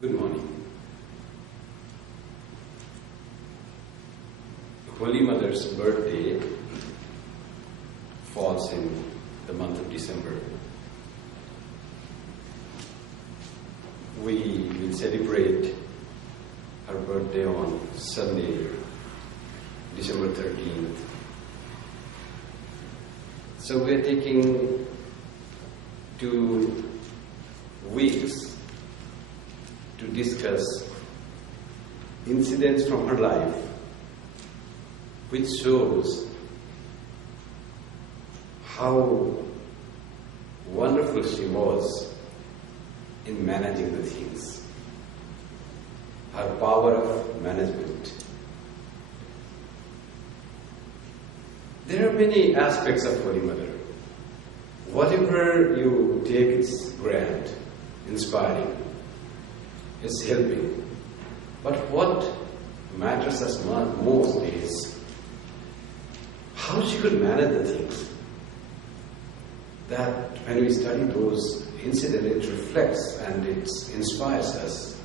Good morning. Holy Mother's birthday falls in the month of December. We will celebrate her birthday on Sunday, December 13th. So we are taking 2 weeks to discuss incidents from her life which shows how wonderful she was in managing the things, her power of management. There are many aspects of Holy Mother. Whatever you take is grand, inspiring, it's helping. But what matters us most is how she could manage the things. That when we study those incidents, it reflects and it inspires us.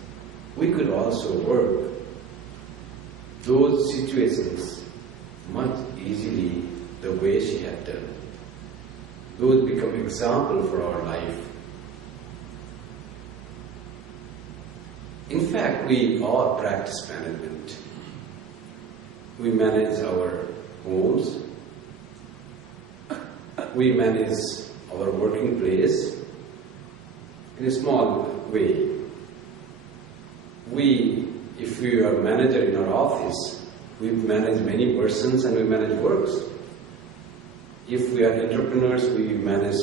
We could also work those situations much easily the way she had done. Those become example for our life. In fact, we all practice management. We manage our homes. We manage our working place in a small way. If we are a manager in our office, we manage many persons and we manage works. If we are entrepreneurs, we manage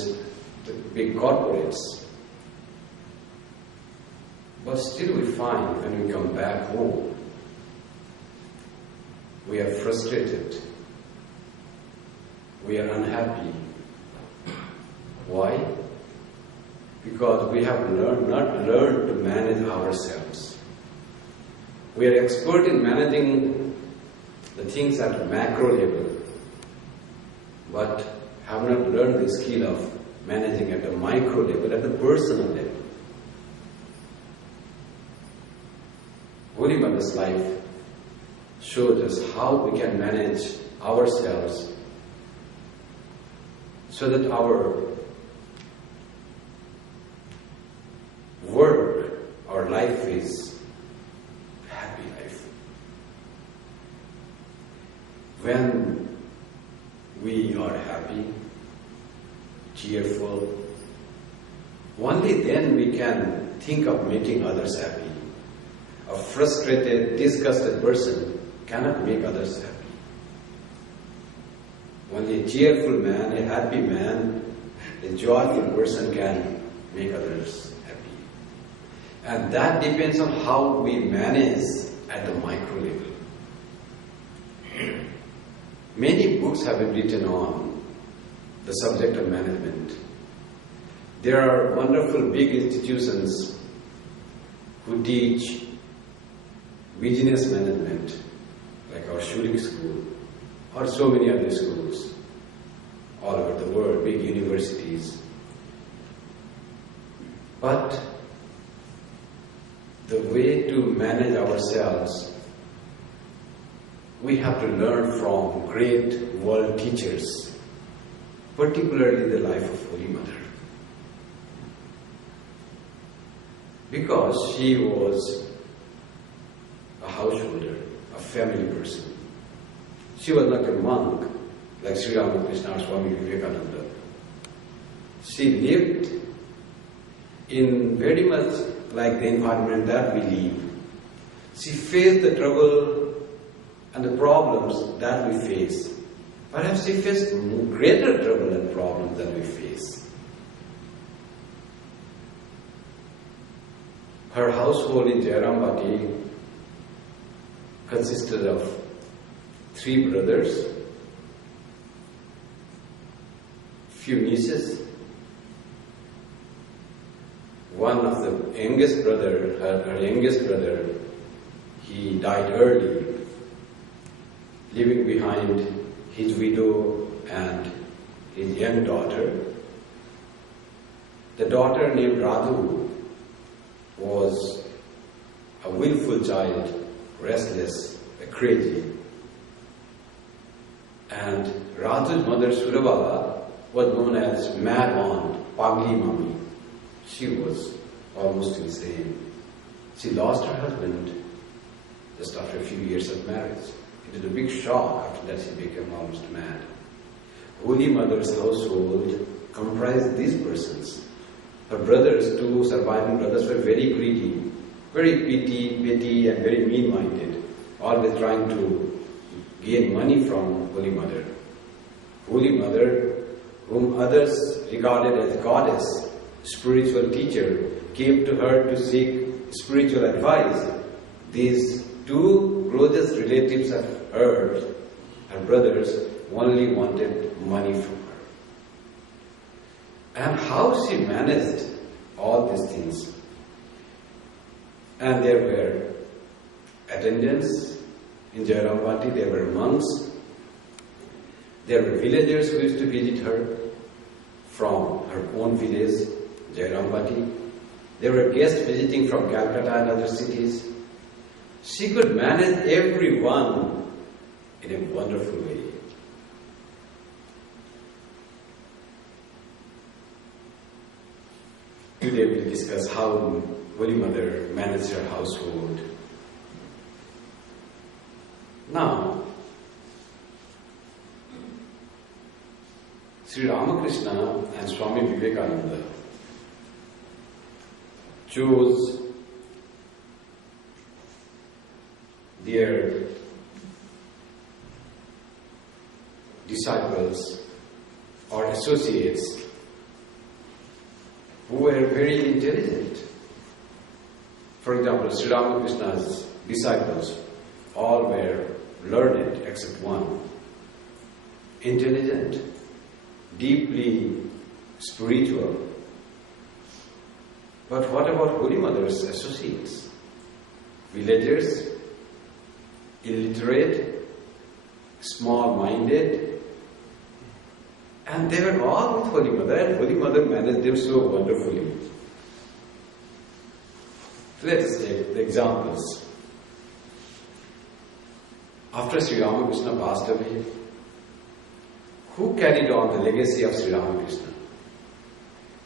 the big corporates. But still we find when we come back home, we are frustrated. We are unhappy. Why? Because we have not learned to manage ourselves. We are expert in managing the things at a macro level, but have not learned the skill of managing at a micro level, at the personal level. Holy Mother's life shows us how we can manage ourselves so that our work, our life is a happy life. When we are happy, cheerful, only then we can think of making others happy. A frustrated, disgusted person cannot make others happy. Only a cheerful man, a happy man, a joyful person can make others happy. And that depends on how we manage at the micro level. Many books have been written on the subject of management. There are wonderful big institutions who teach business management, like our shooting school, or so many other schools all over the world, big universities. But the way to manage ourselves, we have to learn from great world teachers, particularly the life of Holy Mother. Because she was a householder, a family person. She was not a monk like Sri Ramakrishna or Swami Vivekananda. She lived in very much like the environment that we live. She faced the trouble and the problems that we face. Perhaps she faced greater trouble and problems than we face. Her household in Jairambati consisted of 3 brothers, few nieces. One of the youngest brother, her youngest brother, he died early, leaving behind his widow and his young daughter. The daughter named Radhu was a willful child, restless, crazy. And Radha's mother Surava was known as Mad Aunt, Pagli Mummy. She was almost insane. She lost her husband just after a few years of marriage. It was a big shock. After that she became almost mad. Holy Mother's household comprised these persons. Her brothers, two surviving brothers, were very greedy, very petty and very mean-minded, always trying to gain money from Holy Mother. Holy Mother, whom others regarded as a goddess, spiritual teacher, came to her to seek spiritual advice. These two closest relatives of hers, her brothers, only wanted money from her. And how she managed all these things. And there were attendants in Jairambati, there were monks, there were villagers who used to visit her from her own village, Jairambati. There were guests visiting from Calcutta and other cities. She could manage everyone in a wonderful way. Today we'll discuss how Holy Mother managed her household. Now, Sri Ramakrishna and Swami Vivekananda chose their disciples or associates who were very intelligent. For example, Sri Ramakrishna's disciples all were learned except one. Intelligent, deeply spiritual. But what about Holy Mother's associates? Villagers, illiterate, small-minded, and they were all with Holy Mother, and Holy Mother managed them so wonderfully. Let us take the examples. After Sri Ramakrishna passed away, who carried on the legacy of Sri Ramakrishna?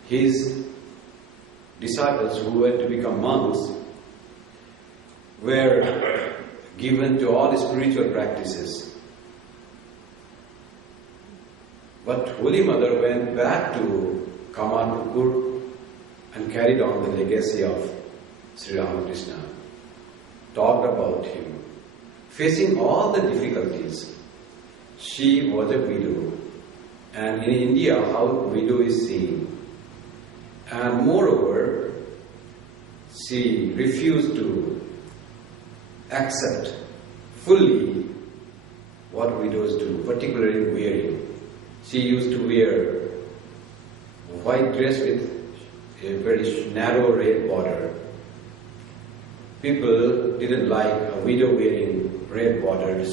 His disciples who were to become monks were given to all spiritual practices. But Holy Mother went back to Kamarpukur and carried on the legacy of Sri Ramakrishna, talked about him, facing all the difficulties. She was a widow, and in India, how widow is seen. And moreover, she refused to accept fully what widows do, particularly wearing. She used to wear a white dress with a very narrow red border. People didn't like a widow wearing red bordered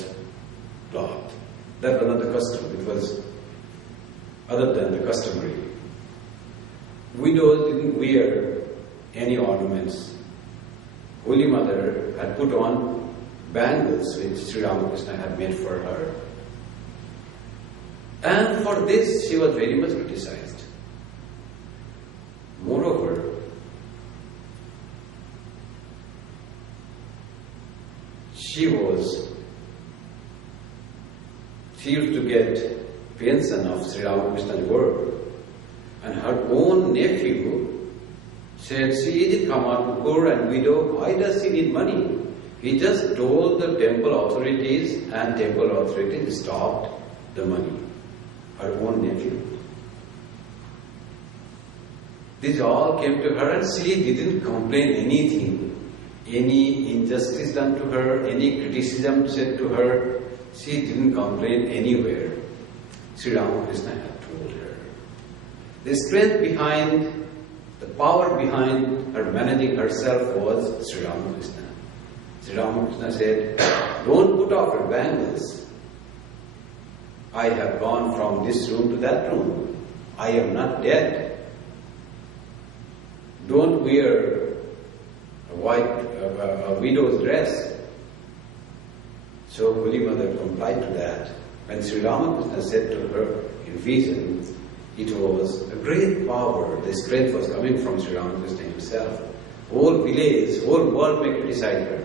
cloth. That was not the custom. It was other than the customary. Widows didn't wear any ornaments. Holy Mother had put on bangles which Sri Ramakrishna had made for her. And for this she was very much criticized. Moreover, she used to get pension of Sri Ramakrishna's work, and her own nephew said, she is in Kamarpukur and widow, why does she need money? He just told the temple authorities and temple authorities stopped the money. Her own nephew. This all came to her and she didn't complain anything. Any injustice done to her, any criticism said to her, she didn't complain anywhere. Sri Ramakrishna had told her. The strength behind, the power behind her managing herself was Sri Ramakrishna. Sri Ramakrishna said, don't put off your bangles. I have gone from this room to that room. I am not dead. Don't wear a a widow's dress. So Holy Mother complied to that. When Sri Ramakrishna said to her in vision, it was a great power, the strength was coming from Sri Ramakrishna himself. Whole village, whole world may criticize her.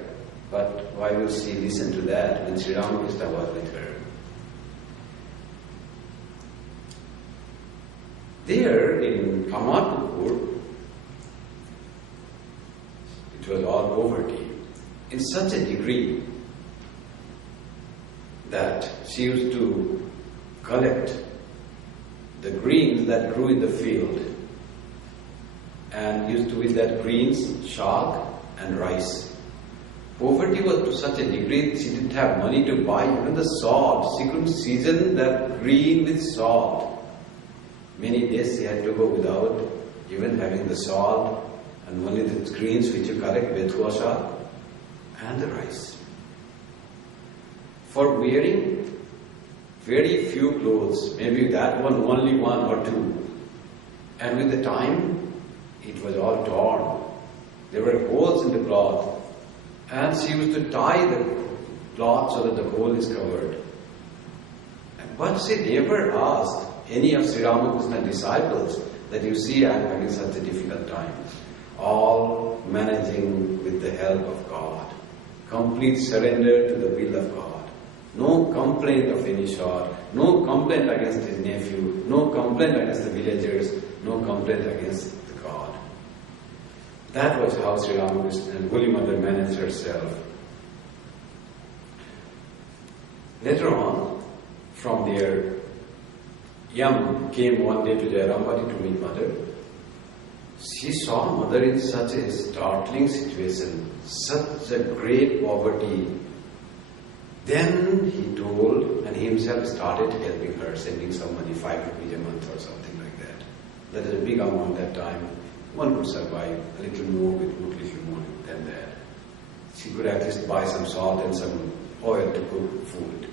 But why will she listen to that when Sri Ramakrishna was with her? There in Kamarpur, it was all poverty, in such a degree that she used to collect the greens that grew in the field and used to with that greens, shark and rice. Poverty was to such a degree she didn't have money to buy even the salt. She couldn't season that green with salt. Many days she had to go without even having the salt and only the greens which you collect, bethua shark and the rice. For wearing very few clothes, maybe that one, only one or two. And with the time, it was all torn. There were holes in the cloth. And she used to tie the cloth so that the hole is covered. But she never asked any of Sri Ramakrishna's disciples that you see I am having such a difficult time. All managing with the help of God. Complete surrender to the will of God. No complaint of any sort, no complaint against his nephew, no complaint against the villagers, no complaint against the God. That was how Sri Ramakrishna and Holy Mother managed herself. Later on, from there, Yam came one day to Jairambati to meet Mother. She saw Mother in such a startling situation, such a great poverty. Then he told, and he himself started helping her, sending some money, 5 rupees a month or something like that. That is a big amount that time. One could survive a little more with a little more than that. She could at least buy some salt and some oil to cook food.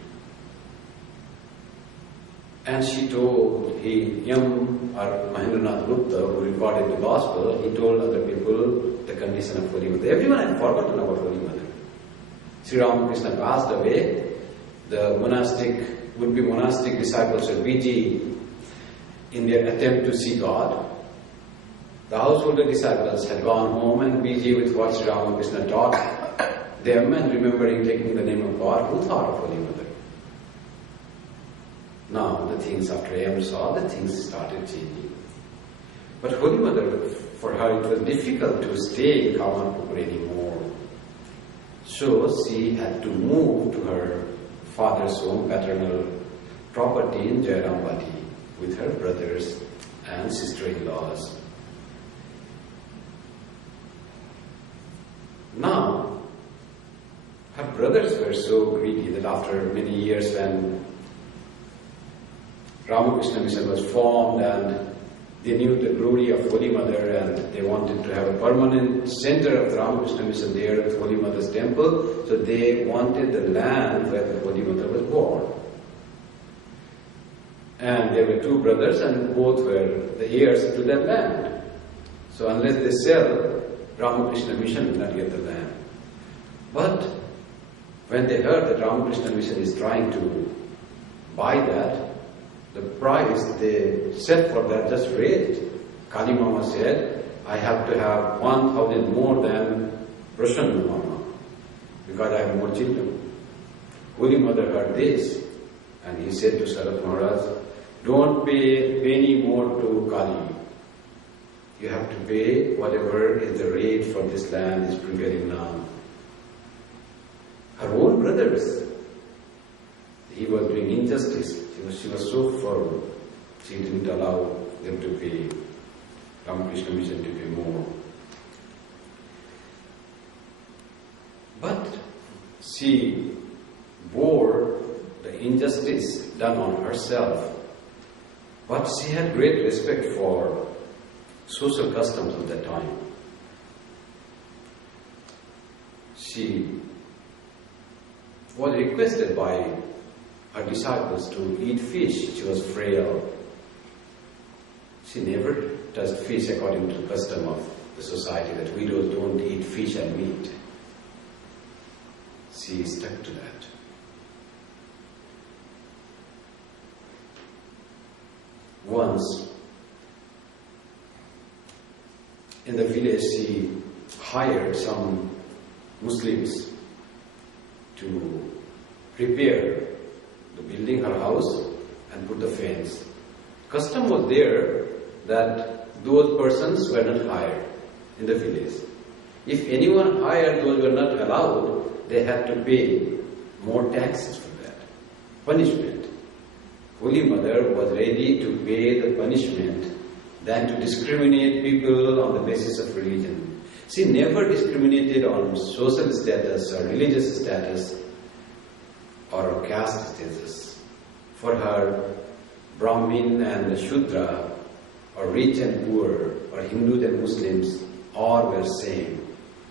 And she told, Yam or Mahendranath Gupta, who recorded the Gospel, he told other people the condition of Holy Mother. Everyone had forgotten about Holy Mother. Sri Ramakrishna passed away. The would-be monastic disciples were busy in their attempt to see God. The householder disciples had gone home and busy with what Sri Ramakrishna taught them and remembering taking the name of God. Who thought of Holy Mother? Now the things after Yam saw, the things started changing. But Holy Mother, for her it was difficult to stay in Kamarpur anymore. So she had to move to her father's home, paternal property in Jairambati with her brothers and sister-in-laws. Now, her brothers were so greedy that after many years when Ramakrishna Mission was formed and they knew the glory of Holy Mother and they wanted to have a permanent center of the Ramakrishna Mission there with Holy Mother's temple, so they wanted the land where the Holy Mother was born. And there were 2 brothers and both were the heirs to that land. So unless they sell, Ramakrishna Mission will not get the land. But when they heard that Ramakrishna Mission is trying to buy that, the price they set for that just raised. Kali Mama said, I have to have 1,000 more than Prasanna Mama because I have more children. Holy Mother heard this and he said to Sarath Maharaj, don't pay a penny more to Kali. You have to pay whatever is the rate for this land is prevailing now. Her own brothers, he was doing injustice. She was so firm. She didn't allow them to pay, Ramakrishna Mission to pay more. But she bore the injustice done on herself. But she had great respect for social customs of that time. She was requested by her disciples to eat fish. She was frail. She never touched fish according to the custom of the society that widows don't eat fish and meat. She stuck to that. Once, in the village, she hired some Muslims to repair the building, her house, and put the fence. Custom was there that those persons were not hired in the village. If anyone hired, those were not allowed, they had to pay more taxes for that. Punishment. Holy Mother was ready to pay the punishment than to discriminate people on the basis of religion. She never discriminated on social status or religious status or caste status. For her, Brahmin and Shudra, or rich and poor, or Hindus and Muslims, all were same.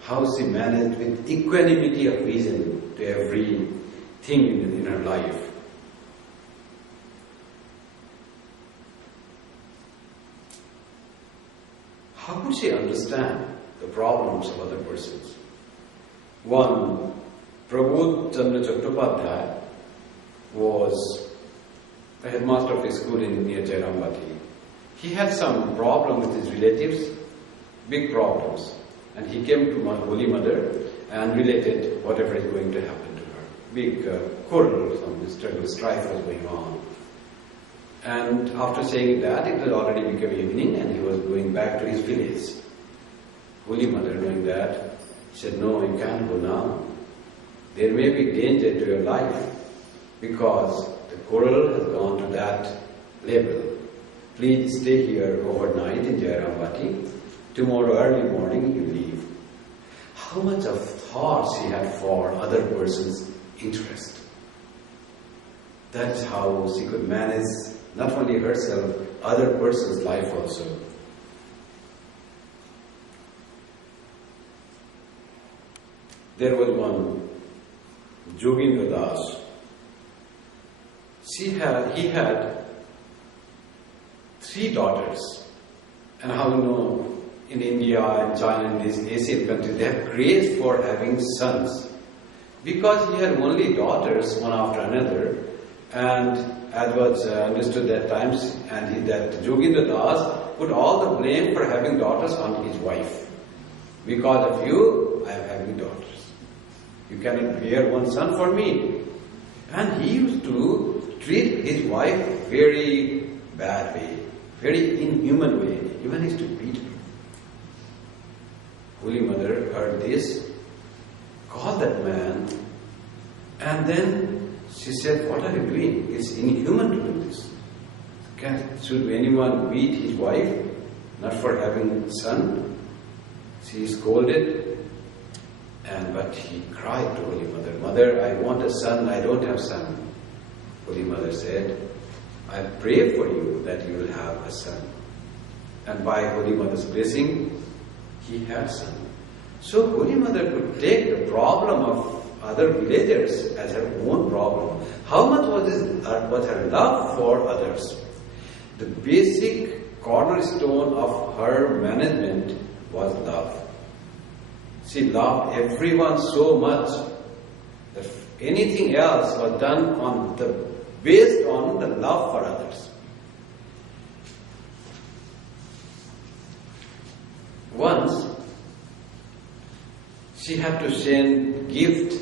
How she managed with equanimity of vision to everything in her life. How could she understand the problems of other persons? One, Prabodh Chandra Chattopadhyay was the headmaster of a school near Jairambati. He had some problem with his relatives, big problems. And he came to my Holy Mother and related whatever is going to happen to her. Big quarrel, some struggle, strife was going on. And after saying that, it had already become evening and he was going back to his village. Holy Mother, knowing that, said, "No, you can't go now. There may be danger to your life because the quarrel has gone to that level. Please stay here overnight in Jairambati. Tomorrow early morning you leave." How much of thought she had for other person's interest. That's how she could manage not only herself, other person's life also. There was one Joginda Das. He had 3 daughters. And how you know, in India and China and these Asian countries, they have craze for having sons. Because he had only daughters, one after another, and as was understood at times, and that Joginda Das put all the blame for having daughters on his wife. Because of you, I am having daughters. You cannot bear one son for me. And he used to treat his wife very bad way, very inhuman way. Even used to beat her. Holy Mother heard this, called that man, and then she said, "What are you doing? It's inhuman to do this. Should anyone beat his wife, not for having a son?" She scolded, but he cried to Holy Mother, "Mother, I want a son, I don't have son." Holy Mother said, "I pray for you that you will have a son." And by Holy Mother's blessing, he had son. So Holy Mother could take the problem of other villagers as her own problem. How much was her love for others? The basic cornerstone of her management was love. She loved everyone so much that anything else was done based on the love for others. Once, she had to send gift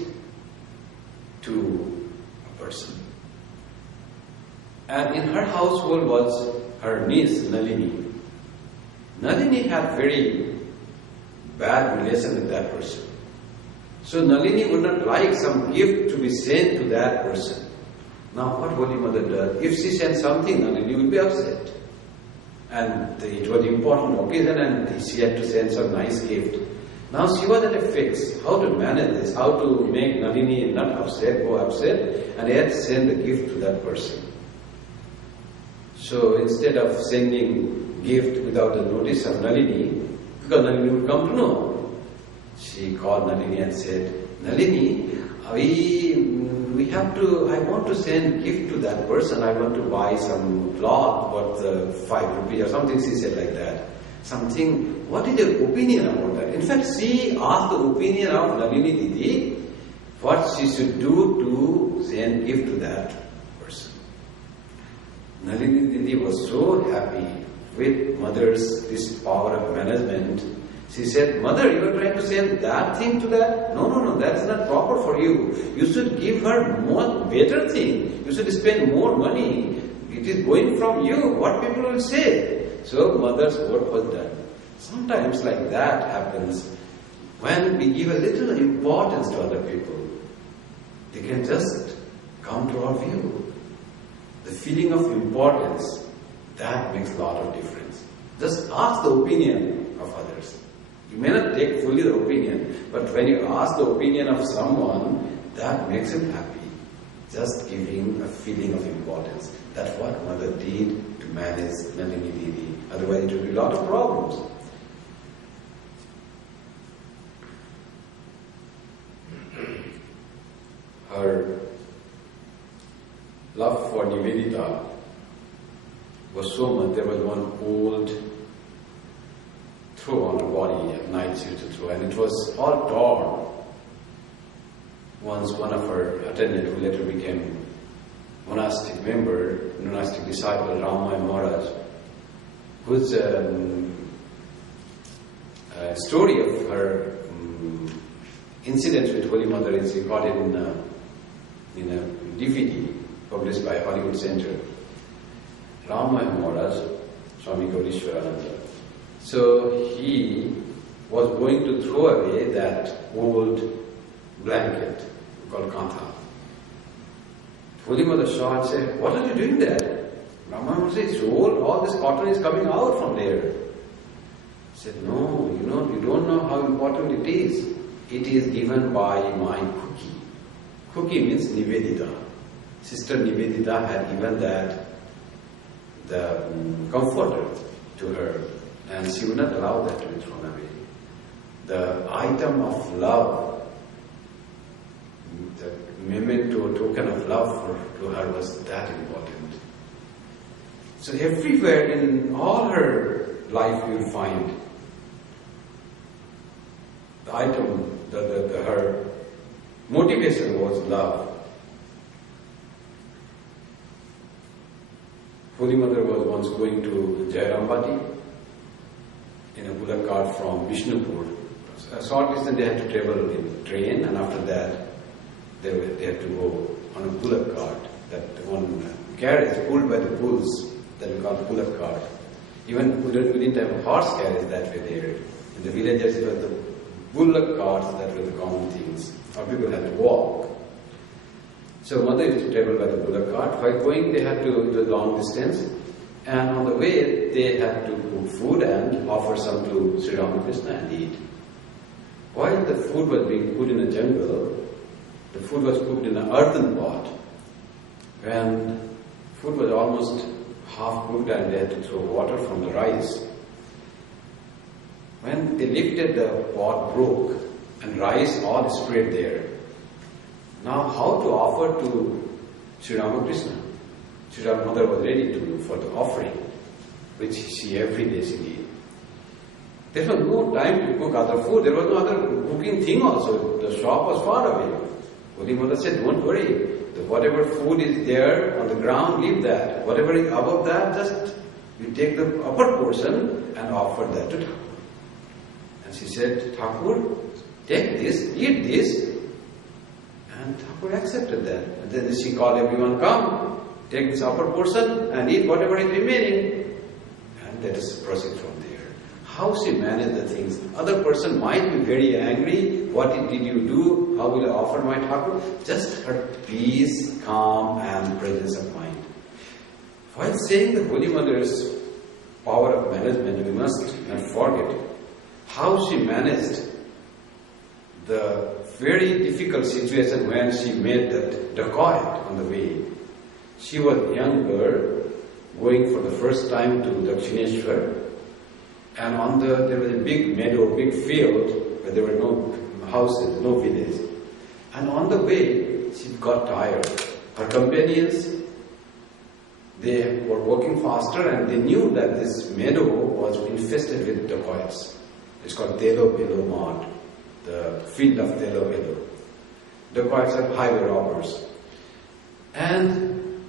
to a person. And in her household was her niece, Nalini. Nalini had very bad relation with that person. So Nalini would not like some gift to be sent to that person. Now what Holy Mother does, if she sends something, Nalini will be upset. And it was an important occasion and she had to send some nice gift. Now she was at a fix, how to manage this, how to make Nalini not go upset, and yet send the gift to that person. So instead of sending gift without the notice of Nalini, because Nalini would come to know, she called Nalini and said, "Nalini, I want to send gift to that person. I want to buy some cloth worth 5 rupees or something," she said like that. something. What is your opinion about that? In fact, she asked the opinion of Nalini Didi, what she should do to send gift to that person. Nalini Didi was so happy with mother's this power of management. She said, Mother, you are trying to send that thing to that? No, that's not proper for you. You should give her more better thing. You should spend more money. It is going from you. What people will say? So mother's word was done. Sometimes like that happens when we give a little importance to other people. They can just come to our view. The feeling of importance, that makes a lot of difference. Just ask the opinion of others. You may not take fully the opinion, but when you ask the opinion of someone, that makes him happy. Just giving a feeling of importance. That's what mother did to manage Nalini Didi. Otherwise it would be a lot of problems. Her love for Nivedita was so much. There was one old throw on her body at night she used to throw, and it was all torn. Once one of her attendant, who later became monastic member, monastic disciple, Kripamayananda Maharaj, whose story of her incidents with Holy Mother is recorded in a DVD published by Hollywood Center. Kripamayananda Maharaj, Swami Gaurishwarananda. So he was going to throw away that old blanket called kantha. Holy Mother saw and said, "What are you doing there?" Kripamayananda said, "It's old, all this cotton is coming out from there." He said, "No, you don't know how important it is. It is given by my cookie." Cookie means Nivedita. Sister Nivedita had given the comforter to her, and she would not allow that to be thrown away. The item of love, the memento, token of love to her was that important. So everywhere in all her life you will find the item, her motivation was love. Holy Mother was once going to Jairambati in a bullock cart from Vishnupur. A short distance they had to travel in train, and after that they had to go on a bullock cart, that one carriage pulled by the bulls, that we call bullock cart. Even we didn't have a horse carriage that way there. In the villages it was the bullock carts that were the common things, or people had to walk. So Mother used to travel by the bullock cart. While going, they had to do a long distance, and on the way they had to cook food and offer some to Sri Ramakrishna and eat. While the food was being put in a jungle, the food was cooked in an earthen pot. When food was almost half cooked and they had to throw water from the rice, when they lifted, the pot broke and rice all spread there. Now how to offer to Sri Ramakrishna? Sri Mother was ready for the offering, which she every day she did. There was no time to cook other food. There was no other cooking thing also. The shop was far away. Holy Mother said, "Don't worry. Whatever food is there on the ground, leave that. Whatever is above that, just you take the upper portion and offer that to Thakur." And she said, "Thakur, take this, eat this." And Thakur accepted that. And then she called everyone, "Come, take this upper portion and eat whatever is remaining." And let us proceed from there. How she managed the things. Other person might be very angry. What did you do? How will I offer my Thakur? Just her peace, calm and presence of mind. While saying the Holy Mother's power of management, we must not forget how she managed the very difficult situation when she met that dacoit on the way. She was a young girl going for the first time to Dakshineshwar, and there was a big meadow, big field, where there were no houses, no village. And on the way, she got tired. Her companions They were walking faster and they knew that this meadow was infested with dacoits. It's called Telo Belo Mart, the field of Telo Belo. Dacoits are highway robbers. And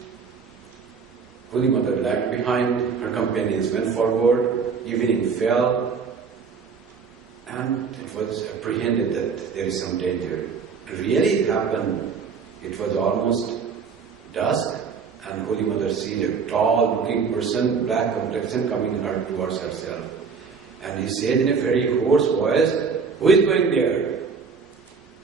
Holy Mother lagged behind, her companions went forward, evening fell, and it was apprehended that there is some danger. Really it happened. It was almost dusk, and Holy Mother sees a tall-looking person, black complexion, coming towards herself. And he said in a very hoarse voice, "Who is going there?"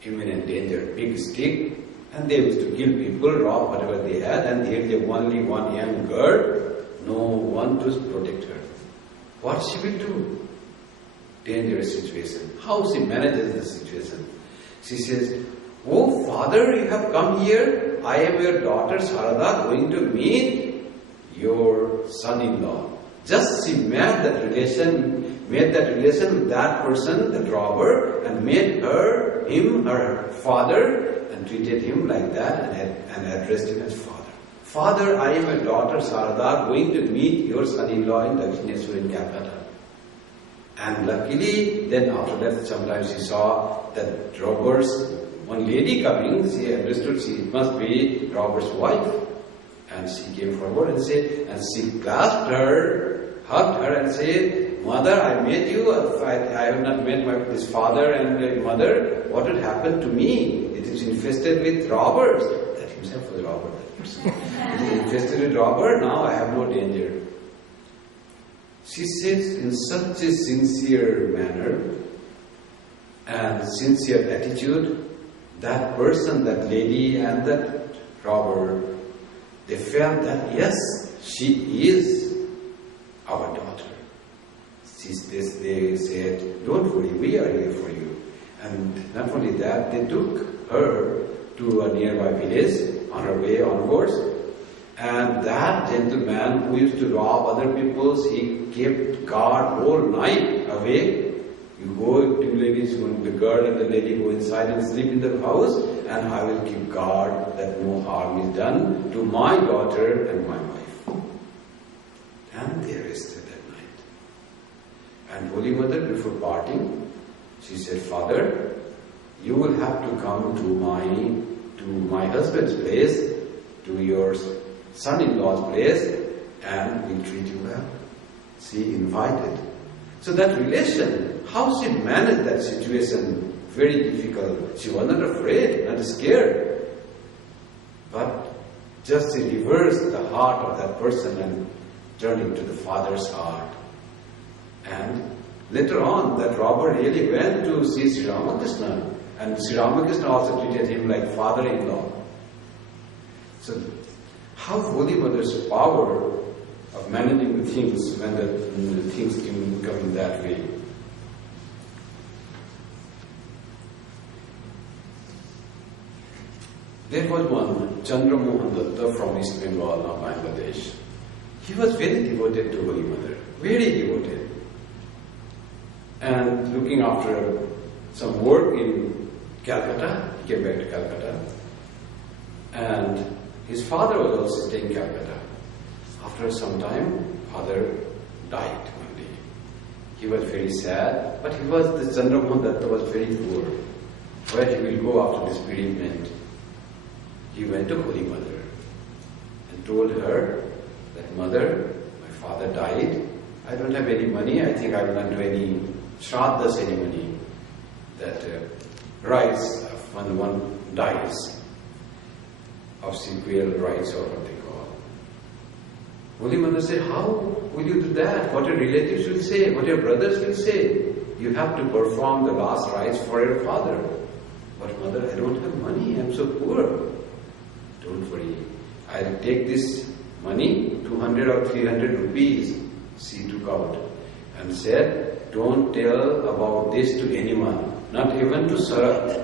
Imminent danger, big stick, and they used to kill people, rob whatever they had, and if they only one young girl, no one to protect her. What she will do? Dangerous situation. How she manages the situation? She says, "Oh Father, you have come here. I am your daughter Sarada going to meet your son-in-law." Just she made that relation with that person, that robber, and made him her father, and treated him like that, and addressed him as father. "Father, I am your daughter Sarada going to meet your son-in-law in Dakshineswar in Calcutta." And luckily, then after that, sometimes she saw that robbers, one lady coming, she understood she must be robber's wife. And she came forward and she clasped her, hugged her and said, "Mother, I met you. I have not met this father and mother. What would happen to me? It is infested with robbers." That himself was a robber, that person. "It is infested with robbers. Now I have no danger." She says in such a sincere manner and sincere attitude, that person, that lady and that robber, they felt that yes, she is our daughter. They said, "Don't worry, we are here for you." And not only that, they took her to a nearby village on her way onwards. And that gentleman who used to rob other people's, he kept guard all night away. You go, two ladies, the girl and the lady go inside and sleep in the house, and I will keep guard that no harm is done to my daughter and my wife. And they rested that night. And Holy Mother, before parting, she said, "Father, you will have to come to my husband's place, to your son-in-law's place, and we'll treat you well." She invited. So that relation, how she managed that situation, very difficult. She was not afraid, not scared. But just she reversed the heart of that person and turned it to the father's heart. And later on, that robber really went to see Sri Ramakrishna. And Sri Ramakrishna also treated him like father-in-law. So how Holy Mother's power of managing the things when the things come in that way. There was one, Chandra Mohan Datta from East Bengal, now Bangladesh. He was very devoted to Holy Mother, very devoted. And looking after some work in Calcutta, he came back to Calcutta. And his father was also staying in Calcutta. After some time, father died one day. He was very sad, but the Chandra Mohan Datta was very poor. Where he will go after this bereavement? He went to Holy Mother and told her that, "Mother, my father died. I don't have any money. I think I will not do any Shraddha ceremony, that rites when one dies, obsequial rites or what they call." Holy Mother said, "How will you do that? What your relatives will say, what your brothers will say. You have to perform the last rites for your father." "But Mother, I don't have money. I am so poor." "Don't worry. I'll take this money, 200 or 300 rupees." She took out and said, "Don't tell about this to anyone, not even to Sarat."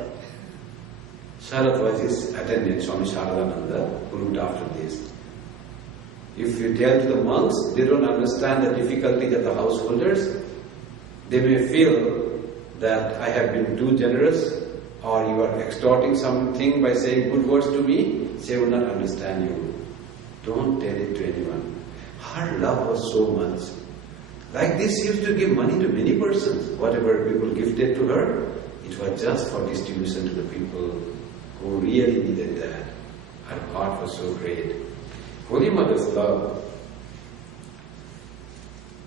Sarat was his attendant, Swami Sharadananda, who looked after this. If you tell to the monks, they don't understand the difficulties of the householders. They may feel that I have been too generous, or you are extorting something by saying good words to me. They will not understand you. Don't tell it to anyone. Her love was so much. Like this, she used to give money to many persons. Whatever people gifted to her, it was just for distribution to the people who really needed that. Her heart was so great. Holy Mother's love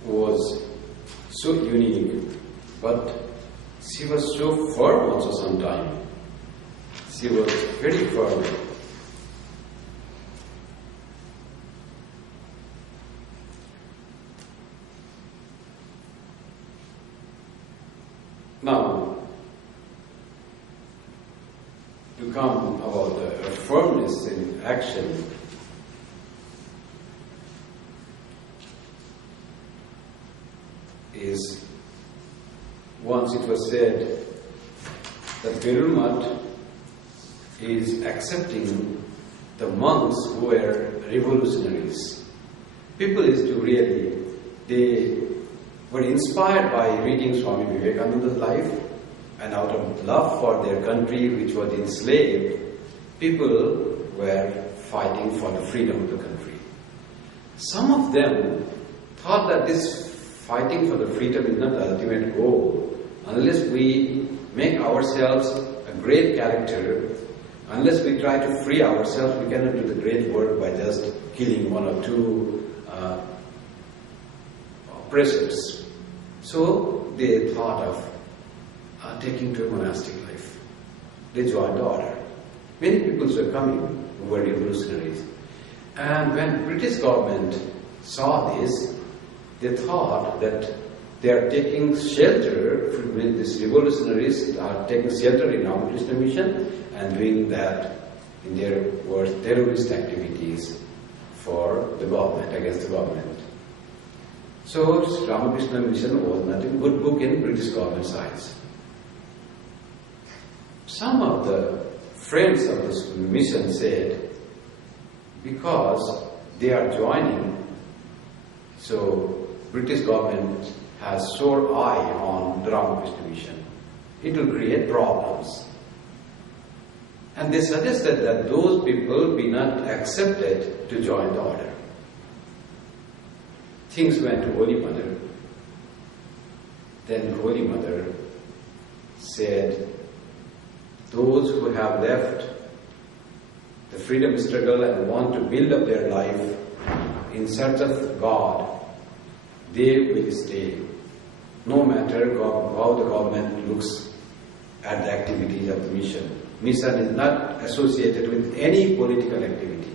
was so unique, but she was so firm also sometimes. She was very firm. Now, to come about the firmness in action, is once it was said that Perumal is accepting the monks who were revolutionaries. People used to really, they were inspired by reading Swami Vivekananda's life, and out of love for their country which was enslaved, people were fighting for the freedom of the country. Some of them thought that this fighting for the freedom is not the ultimate goal. Unless we make ourselves a great character, unless we try to free ourselves, we cannot do the great work by just killing one or two oppressors. So they thought of taking to a monastic life. They joined the order. Many people were coming who were revolutionaries. And when British government saw this, they thought that they are taking shelter, when these revolutionaries are taking shelter in Ramakrishna Mission and doing that in their worst terrorist activities for the government, against the government. So Ramakrishna Mission was not a good book in British government's eyes. Some of the friends of this mission said, because they are joining, so British government has sore eye on the Ramakrishna Mission. It will create problems. And they suggested that those people be not accepted to join the order. Things went to Holy Mother. Then Holy Mother said, those who have left the freedom struggle and want to build up their life in search of God, they will stay, no matter how the government looks at the activities of the mission. Mission is not associated with any political activity.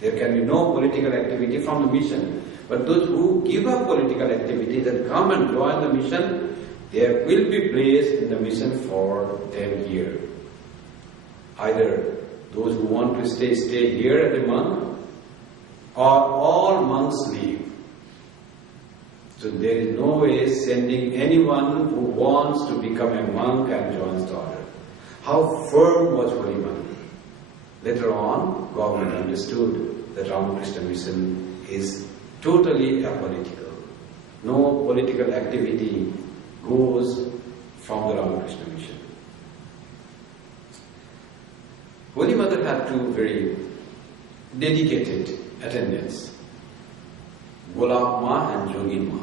There can be no political activity from the mission. But those who give up political activity and come and join the mission, there will be place in the mission for them here. Either those who want to stay here as a monk, or all monks leave. So there is no way sending anyone who wants to become a monk and joins the order. How firm was Holy Mother? Later on, government understood that Ramakrishna Mission is totally apolitical. No political activity goes from the Ramakrishna Mission. Holy Mother had two very dedicated attendants, Golab Ma and Jogin Ma.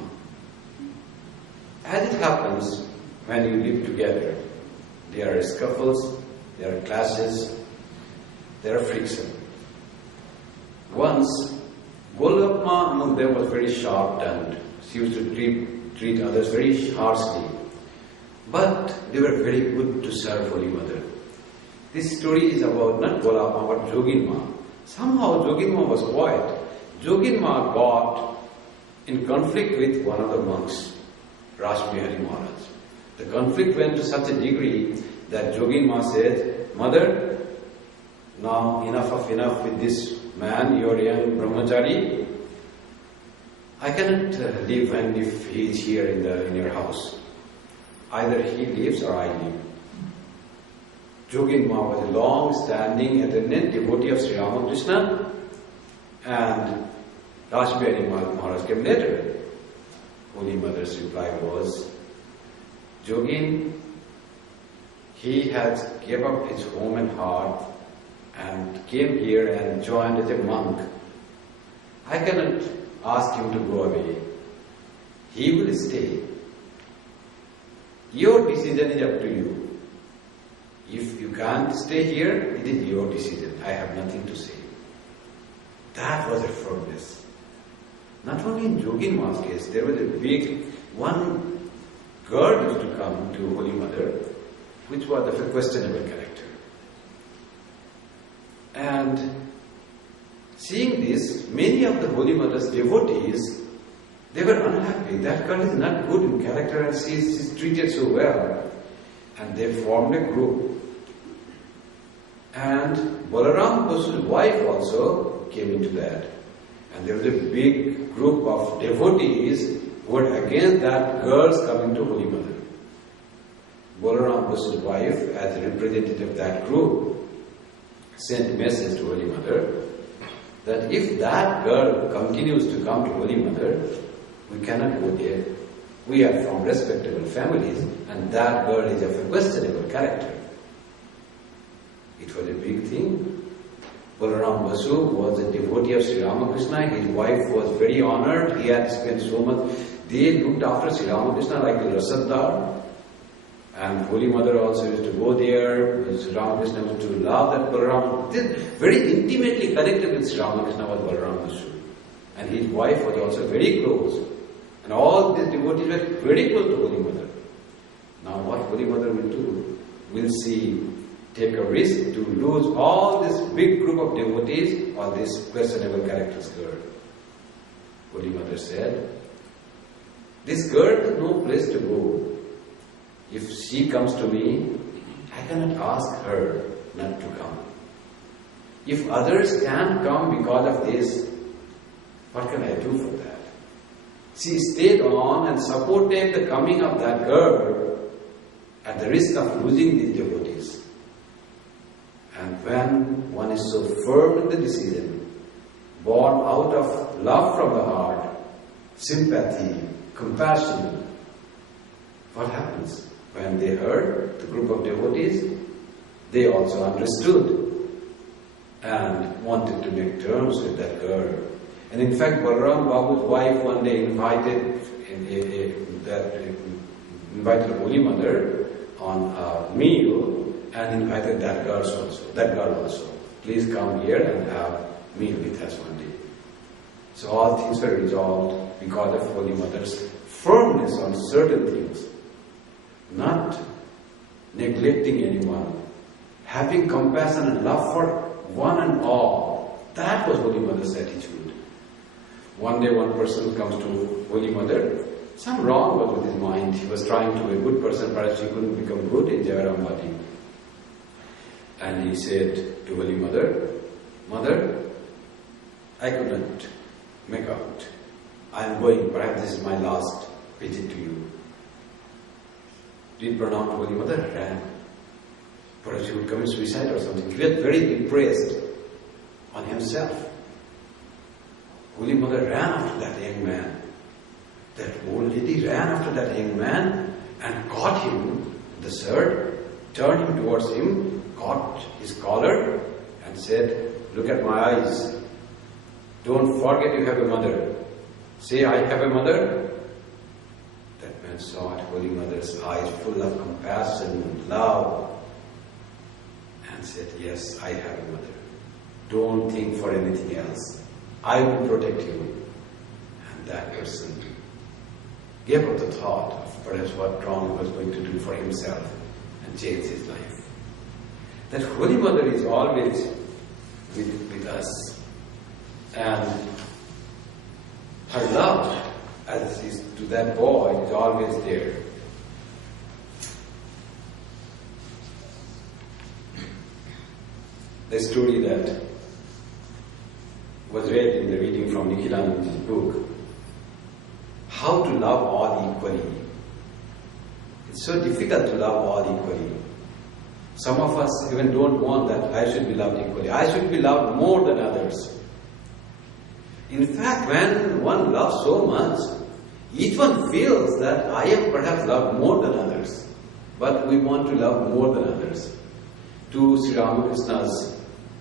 As it happens, when you live together, there are scuffles, there are clashes, there are friction. Once, Golab Ma among them was very sharp-tongued. She used to treat others very harshly. But they were very good to serve Holy Mother. This story is about not Golab Ma but Jogin Ma. Somehow Jogin Ma was quiet. Jogin Ma got in conflict with one of the monks, Rashbihari Maharaj. The conflict went to such a degree that Jogin Ma said, Mother, now enough with this man, your young brahmachari. I cannot live if he is here in your house. Either he leaves or I leave. Jogin Ma was a long-standing attendant, devotee of Sri Ramakrishna, and Rashbihari Maharaj came later. Holy Mother's reply was, Jogin, he has gave up his home and heart and came here and joined as a monk. I cannot ask him to go away. He will stay. Your decision is up to you. If you can't stay here, it is your decision. I have nothing to say. That was a firmness. Not only in Jogin Ma's case, there was a big one girl used to come to Holy Mother, which was of a questionable character. And seeing this, many of the Holy Mother's devotees, they were unhappy. That girl is not good in character and she is treated so well. And they formed a group. And Balaram Basu's wife also came into that. And there was a big group of devotees who were against that girl's coming to Holy Mother. Balaram Basu's wife, as a representative of that group, sent a message to Holy Mother that if that girl continues to come to Holy Mother, we cannot go there. We are from respectable families and that girl is of a questionable character. It was a big thing. Balaram Basu was a devotee of Sri Ramakrishna. His wife was very honored. He had spent so much. They looked after Sri Ramakrishna like a Rasadar. And Holy Mother also used to go there. Sri Ramakrishna used to love that Balaram. Very intimately connected with Sri Ramakrishna was Balaram Basu. And his wife was also very close. And all these devotees were very close to Holy Mother. Now what Holy Mother will do? Will she take a risk to lose all this big group of devotees or this questionable character's girl? Holy Mother said, this girl has no place to go. If she comes to me, I cannot ask her not to come. If others can't come because of this, what can I do for that? She stayed on and supported the coming of that girl at the risk of losing these devotees. And when one is so firm in the decision, born out of love from the heart, sympathy, compassion, what happens? When they heard the group of devotees, they also understood and wanted to make terms with that girl. And in fact, Balaram Babu's wife one day invited Holy Mother on a meal and invited that girl also. Please come here and have meal with us one day. So all things were resolved because of Holy Mother's firmness on certain things. Not neglecting anyone, having compassion and love for one and all. That was Holy Mother's attitude. One day one person comes to Holy Mother, some wrong was with his mind. He was trying to be a good person, perhaps he couldn't become good in Jairam Bhati. And he said to Holy Mother, Mother, I could not make out. I am going, perhaps this is my last visit to you. Did pronounce to Holy Mother, ran. Perhaps he would commit suicide or something. He was very depressed on himself. Holy Mother ran after that young man. That old lady ran after that young man and caught him in the shirt, turned him towards him, caught his collar and said, look at my eyes. Don't forget you have a mother. Say, I have a mother. That man saw at Holy Mother's eyes full of compassion and love and said, yes, I have a mother. Don't think for anything else. I will protect you. And that person gave up the thought of perhaps what wrong he was going to do for himself and changed his life. That Holy Mother is always with us. And her love, as is to that boy, is always there. The story that was read in the reading from Nikhilananda's book, How to Love All Equally. It's so difficult to love all equally. Some of us even don't want that I should be loved equally. I should be loved more than others. In fact, when one loves so much, each one feels that I am perhaps loved more than others. But we want to love more than others. To Sri Ramakrishna's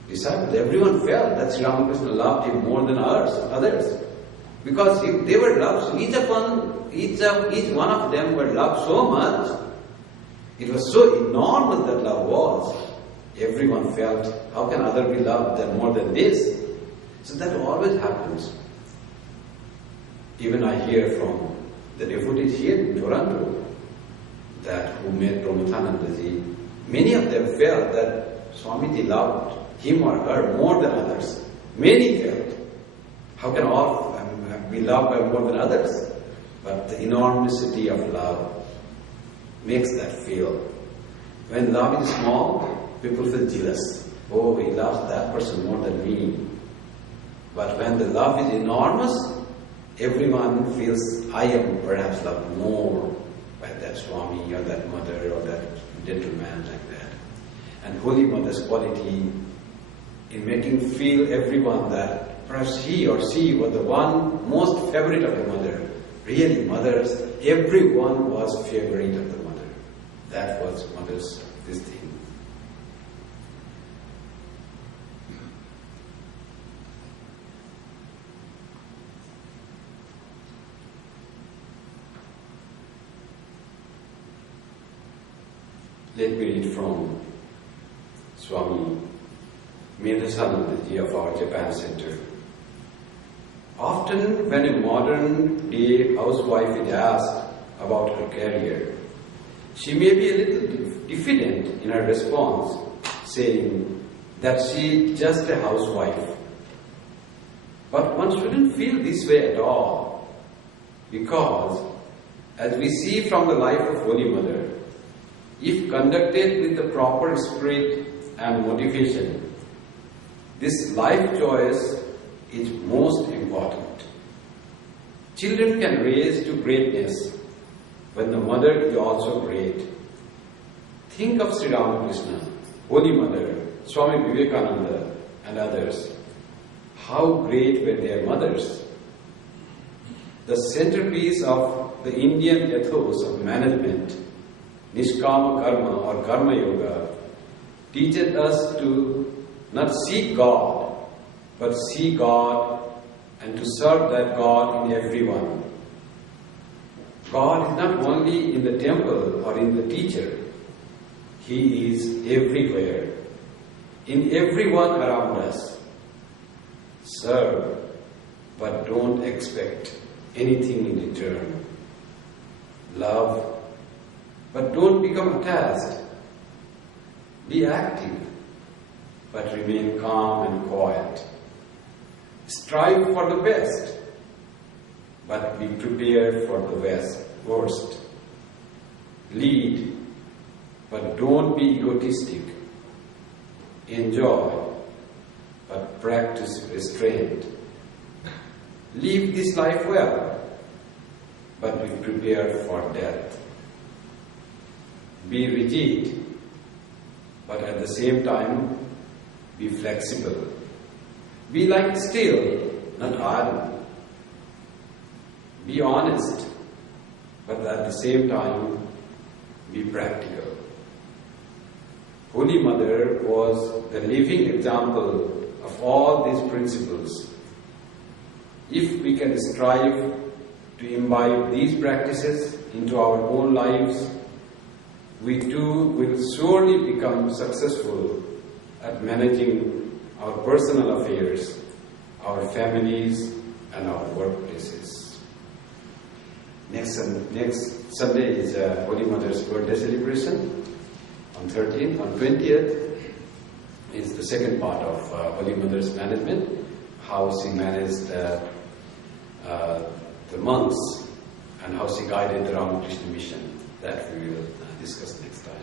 disciples, everyone felt that Sri Ramakrishna loved him more than others. Because they were loved, each one of them were loved so much. It was so enormous that love was. Everyone felt, how can other be loved more than this? So that always happens. Even I hear from the devotees here in Toronto that who met Kripamayananda, many of them felt that Swamiji loved him or her more than others. Many felt, how can all be loved by more than others? But the enormity of love makes that feel. When love is small, people feel jealous. Oh, he loves that person more than me. But when the love is enormous, everyone feels, I am perhaps loved more by that Swami or that mother or that gentleman like that. And Holy Mother's quality in making feel everyone that perhaps he or she was the one most favorite of the mother. Really, mothers, everyone was favorite of the mother. That was mother's this thing. Let me read from Swami Medhasanandaji of our Japan Center. Often when a modern day housewife is asked about her career, she may be a little diffident in her response, saying that she is just a housewife. But one shouldn't feel this way at all, because as we see from the life of Holy Mother, if conducted with the proper spirit and motivation, this life choice is most important. Children can raise to greatness when the mother is also great. Think of Sri Ramakrishna, Holy Mother, Swami Vivekananda and others. How great were their mothers. The centerpiece of the Indian ethos of management, Nishkama Karma or Karma Yoga, teaches us to not seek God, but see God and to serve that God in everyone. God is not only in the temple or in the teacher. He is everywhere, in everyone around us. Serve, but don't expect anything in return. Love, but don't become attached. Be active, but remain calm and quiet. Strive for the best, but be prepared for the worst. Lead, but don't be egotistic. Enjoy, but practice restraint. Live this life well, but be prepared for death. Be rigid, but at the same time, be flexible. Be like steel, not iron. Be honest, but at the same time, be practical. Holy Mother was the living example of all these principles. If we can strive to imbibe these practices into our own lives, we too will surely become successful at managing our personal affairs, our families, and our workplaces. Next Sunday is Holy Mother's birthday celebration. On 13th, on 20th is the second part of Holy Mother's management, how she managed the monks and how she guided the Ramakrishna mission. That we will discuss next time.